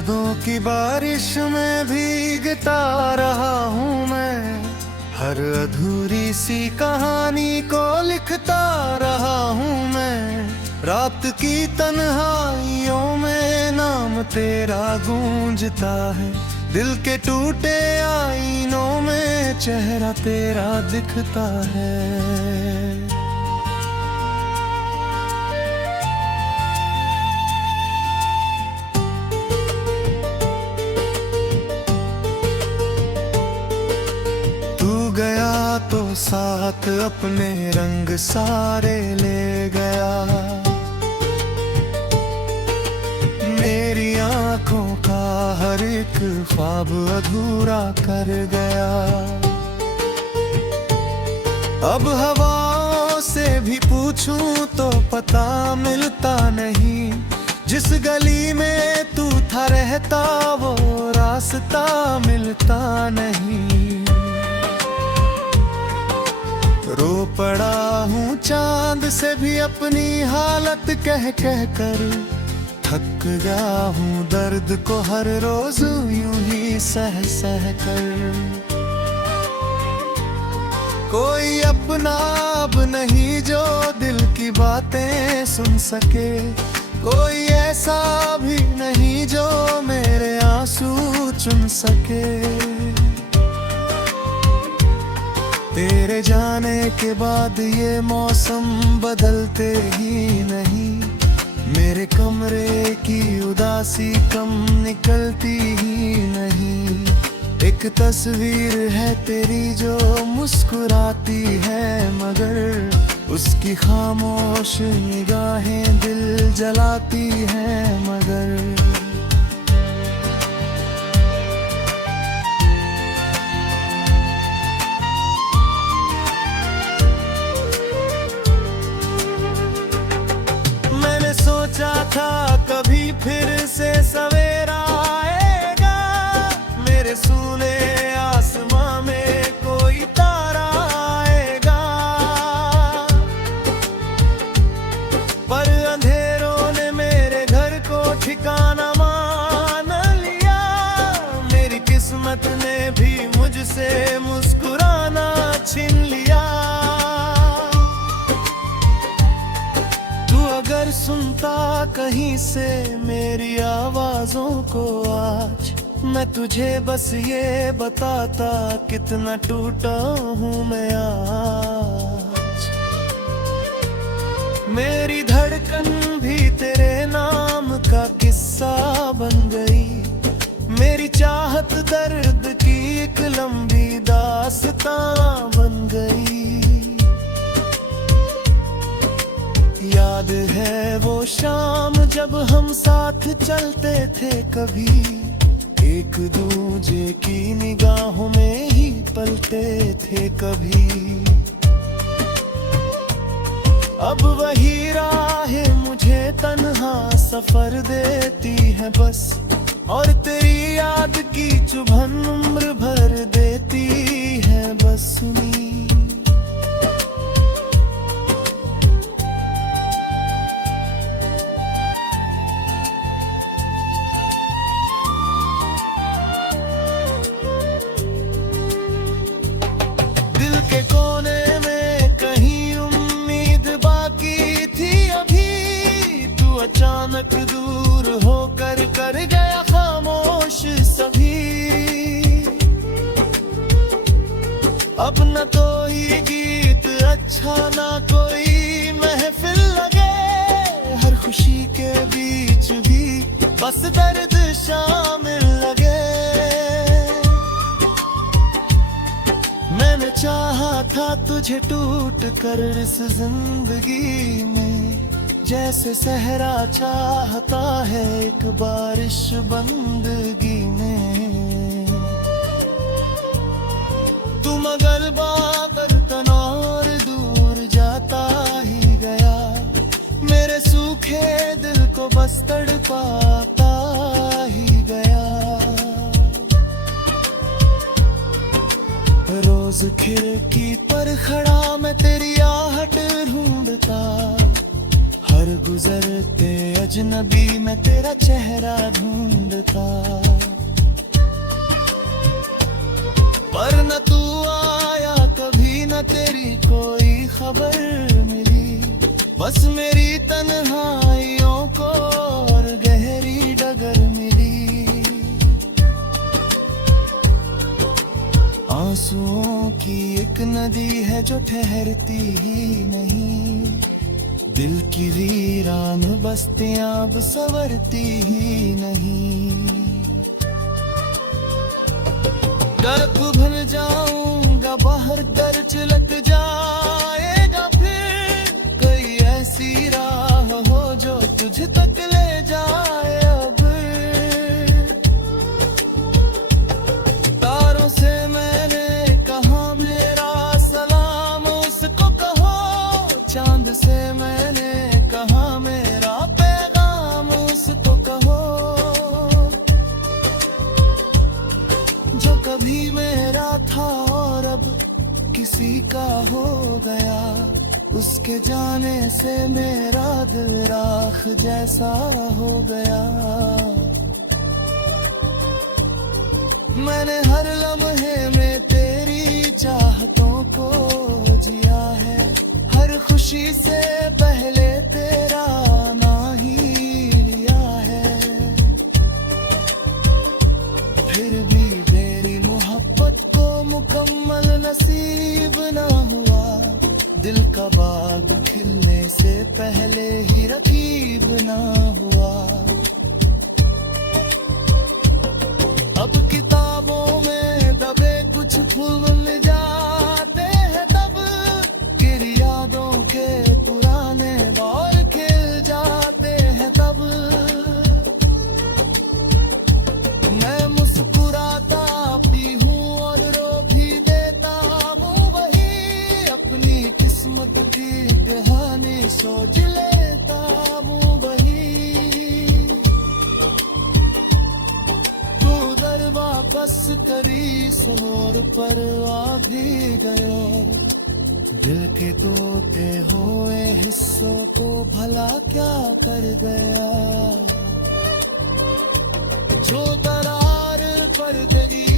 यादों की बारिश में भीगता रहा हूँ मैं, हर अधूरी सी कहानी को लिखता रहा हूँ मैं। रात की तन्हाइयों में नाम तेरा गूंजता है, दिल के टूटे आईनों में चेहरा तेरा दिखता है। तो साथ अपने रंग सारे ले गया, मेरी आंखों का हर एक ख्वाब अधूरा कर गया। अब हवाओं से भी पूछूं तो पता मिलता नहीं, जिस गली में तू था रहता वो रास्ता मिलता नहीं। रो पड़ा हूँ चांद से भी अपनी हालत कह कह कर, थक गया हूँ दर्द को हर रोज यूं ही सह सह कर। कोई अपना अब नहीं जो दिल की बातें सुन सके, कोई ऐसा भी नहीं जो मेरे आंसू चुन सके। तेरे जाने के बाद ये मौसम बदलते ही नहीं, मेरे कमरे की उदासी कम निकलती ही नहीं। एक तस्वीर है तेरी जो मुस्कुराती है, मगर उसकी खामोश निगाहें दिल जलाती हैं मगर। सोचा था कभी फिर से सवेरा आएगा, मेरे सूने आसमां में कोई तारा आएगा। पर अंधेरों ने मेरे घर को ठिकाना मान लिया, मेरी किस्मत ने भी मुझसे मुस्कुराना छीन लिया। अगर सुनता कहीं से मेरी आवाजों को आज, मैं तुझे बस ये बताता कितना टूटा हूँ मैं आज। मेरी धड़कन भी तेरे नाम का किस्सा बन गई, मेरी चाहत दर्द की एक लंबी दास्तां बन गई। याद है वो शाम जब हम साथ चलते थे कभी, एक दूजे की निगाहों में ही पलते थे कभी। अब वही राहें मुझे तन्हा सफर देती है बस, और तेरी याद की चुभन उम्र भर देती है बस सुनी। के कोने में कहीं उम्मीद बाकी थी अभी, तू अचानक दूर होकर कर गया खामोश सभी। अब न कोई गीत अच्छा ना कोई महफिल लगे, हर खुशी के बीच भी बस दर्द शामिल लगे। मैंने चाहा था तुझे टूट कर इस जिंदगी में, जैसे सहरा चाहता है एक बारिश बंदगी में। तू मगर बर्तन और दूर जाता ही गया, मेरे सूखे दिल को बस तड़पाता ही गया। रोज खिड़की पर खड़ा मैं तेरी आहट ढूंढता, हर गुजरते अजनबी मैं तेरा चेहरा ढूंढता, पर न तू आया कभी, न तेरी कोई खबर मिली। बस मेरी तन्हाइयों को और गहरी डगर मिली। आंसुओं की एक नदी है जो ठहरती ही नहीं, दिल की वीरान बस्तियां अब संवरती ही नहीं। गर्क भर जाऊंगा बाहर, दर चिलक जाएगा फिर, कोई ऐसी राह हो जो तुझ तक ले जाए। अब तारों से मैंने कहा मेरा सलाम उसको कहो, चांद से मैंने कहा मेरा पैगाम उसको कहो। जो कभी मेरा था और अब किसी का हो गया, उसके जाने से मेरा दिल राख जैसा हो गया। मैंने हर लम्हे में तेरी चाहतों को जिया है, हर खुशी से पहले तेरा ना ही लिया है। फिर भी तेरी मोहब्बत को मुकम्मल नसीब ना हुआ, दिल का बाग खिलने से पहले ही रकीब ना हुआ। अब किताबों में दबे कुछ फूल जाते हैं, तब गिर यादों के पुराने दौर खिल जाते हैं। तब मैं मुस्कुराता भी हूँ और रो भी देता हूँ, वही अपनी किस्मत की कहानी सोच लेता हूँ। वही वापस करी सोर पर आ भी गयो, दिल के टूटे हुए हिस्सों को भला क्या कर गया। जो दरार पर गई